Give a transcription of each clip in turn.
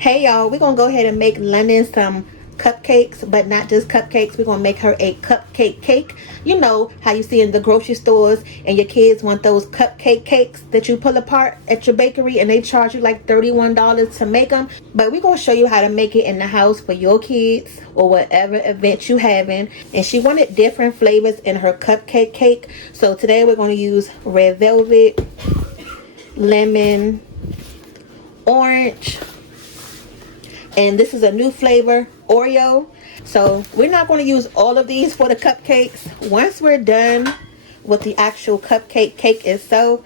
Hey y'all, we're gonna go ahead and make London some cupcakes, but not just cupcakes. We're gonna make her a cupcake cake. You know how you see in the grocery stores and your kids want those cupcake cakes that you pull apart at your bakery and they charge you like $31 to make them. But we're gonna show you how to make it in the house for your kids or whatever event you having. And she wanted different flavors in her cupcake cake. So today we're gonna use red velvet, lemon, orange, and this is a new flavor, Oreo. So we're not going to use all of these for the cupcakes. Once we're done with the actual cupcake cake itself,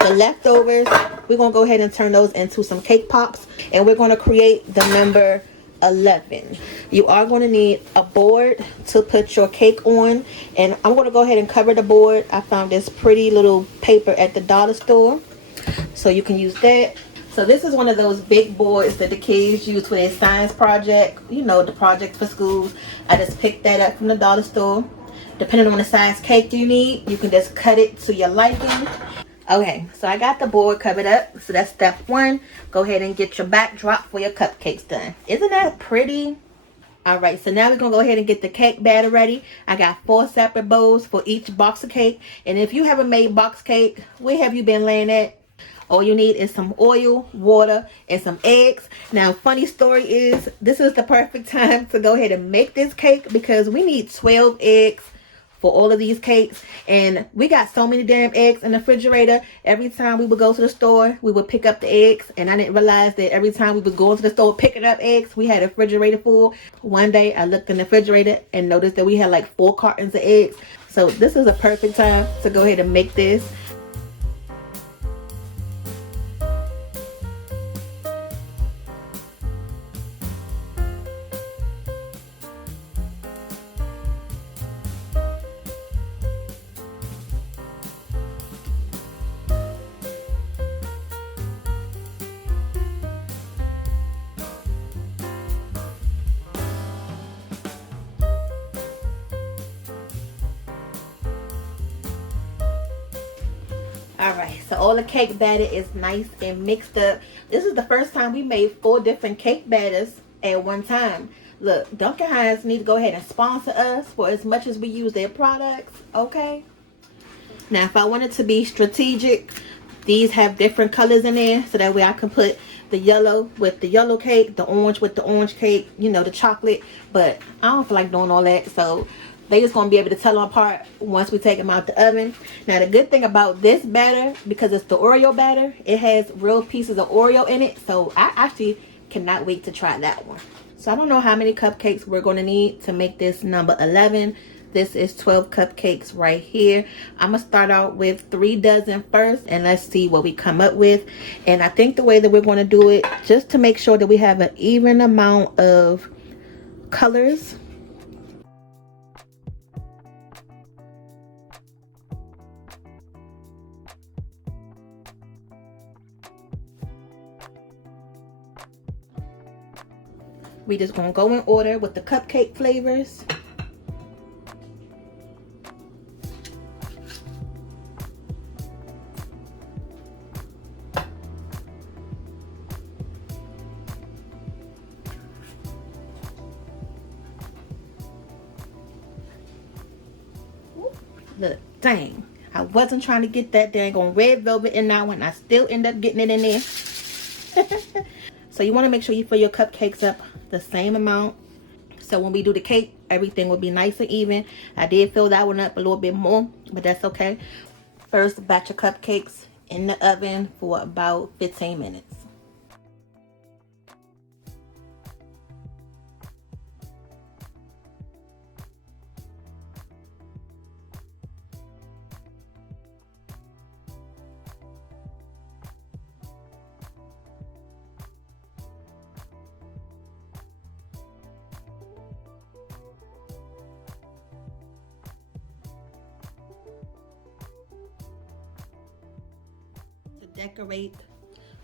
the leftovers, we're going to go ahead and turn those into some cake pops, and we're going to create the number 11. You are going to need a board to put your cake on, and I'm going to go ahead and cover the board. I found this pretty little paper at the dollar store, so you can use that. So this is one of those big boards that the kids use for their science project. You know, the project for schools. I just picked that up from the dollar store. Depending on the size cake you need, you can just cut it to your liking. Okay, so I got the board covered up. So that's step one. Go ahead and get your backdrop for your cupcakes done. Isn't that pretty? Alright, so now we're going to go ahead and get the cake batter ready. I got 4 separate bowls for each box of cake. And if you haven't made box cake, where have you been laying at? All you need is some oil, water, and some eggs. Now, funny story is, this is the perfect time to go ahead and make this cake because we need 12 eggs for all of these cakes. And we got so many damn eggs in the refrigerator. Every time we would go to the store, we would pick up the eggs. And I didn't realize that every time we was going to the store picking up eggs, we had a refrigerator full. One day, I looked in the refrigerator and noticed that we had like 4 cartons of eggs. So this is a perfect time to go ahead and make this. Alright, so all the cake batter is nice and mixed up. This is the first time we made 4 different cake batters at one time. Look, Duncan Hines need to go ahead and sponsor us for as much as we use their products, okay? Now, if I wanted to be strategic, these have different colors in there, so that way I can put the yellow with the yellow cake, the orange with the orange cake, you know, the chocolate. But I don't feel like doing all that, so they just going to be able to tell them apart once we take them out the oven. Now, the good thing about this batter, because it's the Oreo batter, it has real pieces of Oreo in it. So I actually cannot wait to try that one. So I don't know how many cupcakes we're going to need to make this number 11. This is 12 cupcakes right here. I'm going to start out with 3 dozen first, and let's see what we come up with. And I think the way that we're going to do it, just to make sure that we have an even amount of colors, we just going to go in order with the cupcake flavors. Look, dang, I wasn't trying to get that dang on red velvet in that one. I still end up getting it in there. So you want to make sure you fill your cupcakes up the same amount, so when we do the cake, everything will be nice and even. I did fill that one up a little bit more, but that's okay. First batch of cupcakes in the oven for about 15 minutes. Decorate.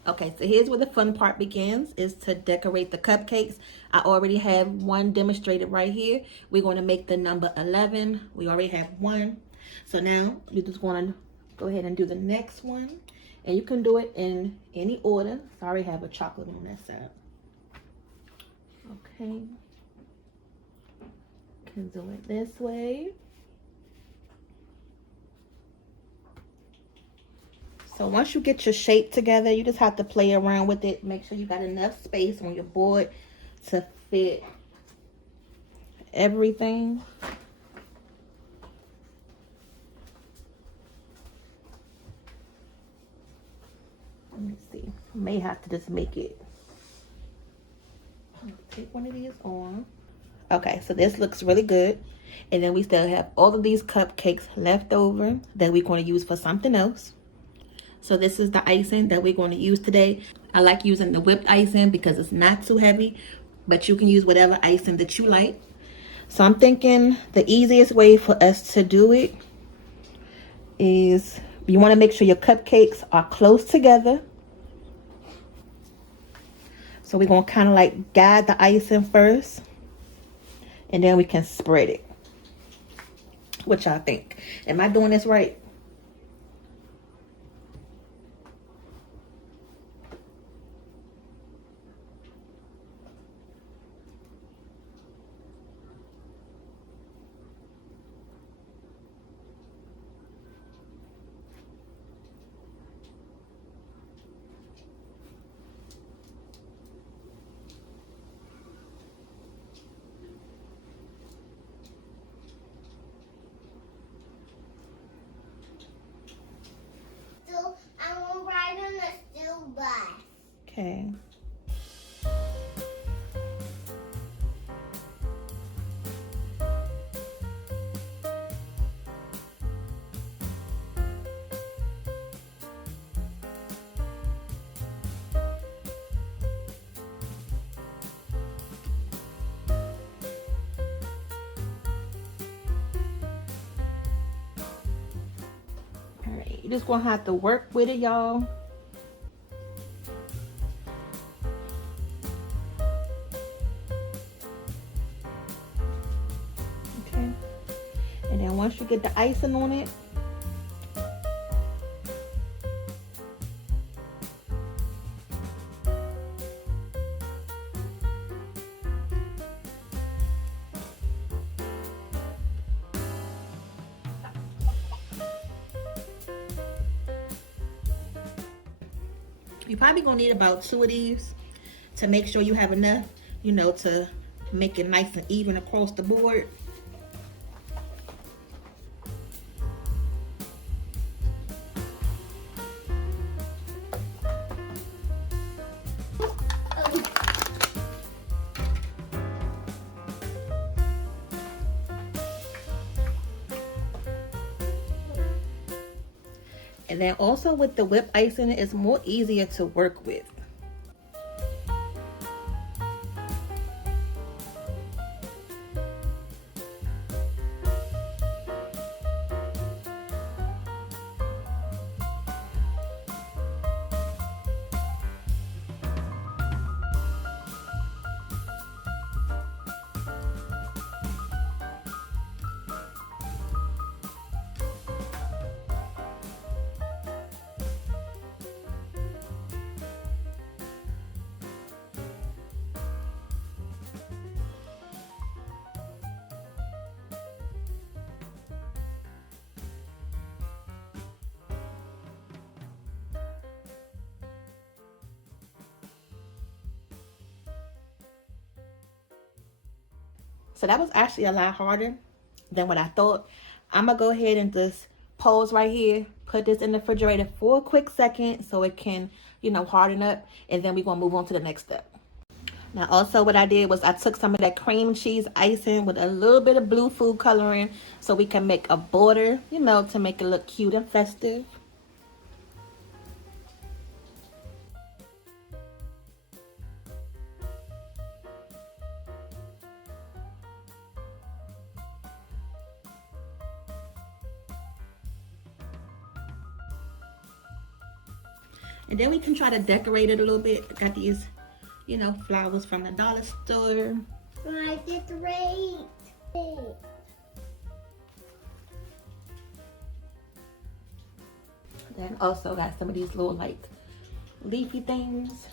Okay, so here's where the fun part begins, is to decorate the cupcakes. I already have one demonstrated right here. We're going to make the number 11. We already have one. So now you just want to go ahead and do the next one. And you can do it in any order. So I already have a chocolate on that side. Okay. Can do it this way. So once you get your shape together, you just have to play around with it. Make sure you got enough space on your board to fit everything. Let me see. I may have to just make it. Take one of these on. Okay, so this looks really good. And then we still have all of these cupcakes left over that we're going to use for something else. So this is the icing that we're going to use today. I like using the whipped icing because it's not too heavy, but you can use whatever icing that you like. So I'm thinking the easiest way for us to do it is you want to make sure your cupcakes are close together. So we're going to kind of like guide the icing first, and then we can spread it. What y'all think? Am I doing this right? Okay. All right, you're just gonna have to work with it, y'all. Okay. And then once you get the icing on it, you're probably gonna need about 2 of these to make sure you have enough, you know, to make it nice and even across the board. And then also with the whipped icing, it's more easier to work with. So that was actually a lot harder than what I thought. I'm gonna go ahead and just pause right here, put this in the refrigerator for a quick second so it can, you know, harden up, and then we're gonna move on to the next step. Now also what I did was I took some of that cream cheese icing with a little bit of blue food coloring so we can make a border, you know, to make it look cute and festive. And then we can try to decorate it a little bit. Got these, you know, flowers from the dollar store. I decorate. Then also got some of these little like leafy things.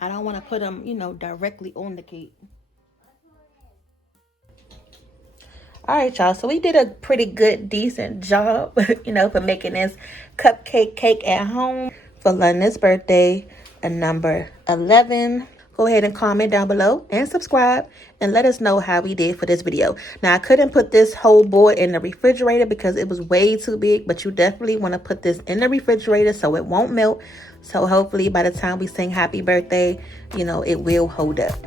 I don't want to put them, you know, directly on the cake. All right, y'all. So we did a pretty good, decent job, you know, for making this cupcake cake at home for London's birthday, number 11. Go ahead and comment down below and subscribe and let us know how we did for this video. Now, I couldn't put this whole board in the refrigerator because it was way too big, but you definitely want to put this in the refrigerator so it won't melt. So hopefully by the time we sing happy birthday, you know, it will hold up.